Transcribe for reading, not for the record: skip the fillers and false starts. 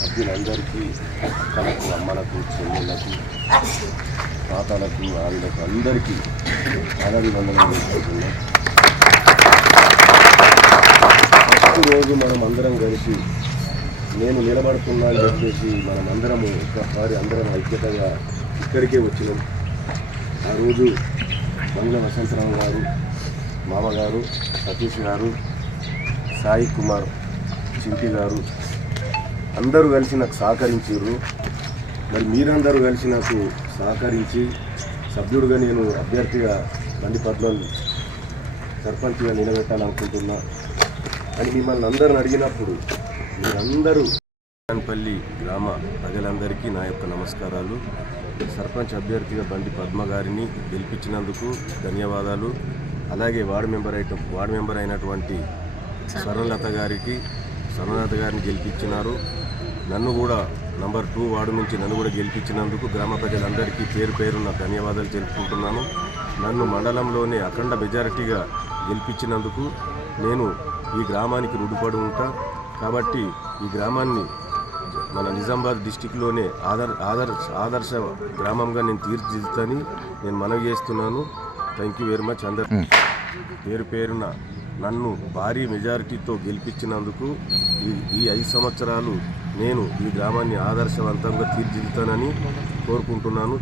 సభ్యులందరికీ, అక్కలకు, అమ్మలకు, చెల్లెళ్ళకు, తాతలకు, ఆవిడకు అందరికీ ఆదరవందనం చేసుకుంటున్నాం. ఫస్ట్ రోజు మనం అందరం కలిసి నేను నిలబడుతున్నా అని చెప్పేసి మనం అందరము ఒక్కసారి అందరం ఐక్యతగా ఇక్కడికే వచ్చినాం. ఆ రోజు మంగళ వసంతరావు గారు, మామగారు, సతీష్ గారు, సాయి కుమార్, చింటి గారు అందరూ కలిసి నాకు సహకరించారు. మరి మీరందరూ కలిసి నాకు సహకరించి సభ్యుడిగా నేను అభ్యర్థిగా బండి పద్మని సర్పంచ్గా నిలబెట్టాలనుకుంటున్నా అని మిమ్మల్ని అందరిని అడిగినప్పుడు మీరందరూ పల్లి గ్రామ ప్రజలందరికీ నా యొక్క నమస్కారాలు. సర్పంచ్ అభ్యర్థిగా బండి పద్మ గారిని గెలిపించినందుకు ధన్యవాదాలు. అలాగే వార్డు మెంబర్ అయినటువంటి స్వర్ణలత గారిని గెలిపించినారు. నన్ను కూడా నంబర్ 2 వార్డు నుంచి నన్ను కూడా గెలిపించినందుకు గ్రామ ప్రజలందరికీ పేరు పేరున ధన్యవాదాలు తెలుపుకుంటున్నాను. నన్ను మండలంలోనే అఖండ మెజారిటీగా గెలిపించినందుకు నేను ఈ గ్రామానికి రుణపడి ఉంటా. కాబట్టి ఈ గ్రామాన్ని మన నిజామాబాద్ డిస్టిక్లోనే ఆదర్శ గ్రామంగా నేను తీర్చిదిద్దుతాని నేను మనవి చేస్తున్నాను. Thank you very much. అందరు పేరు పేరున నన్ను భారీ మెజారిటీతో గెలిపించినందుకు ఈ 5 సంవత్సరాలు నేను ఈ గ్రామాన్ని ఆదర్శవంతంగా తీర్చిదిద్దుతానని కోరుకుంటున్నాను.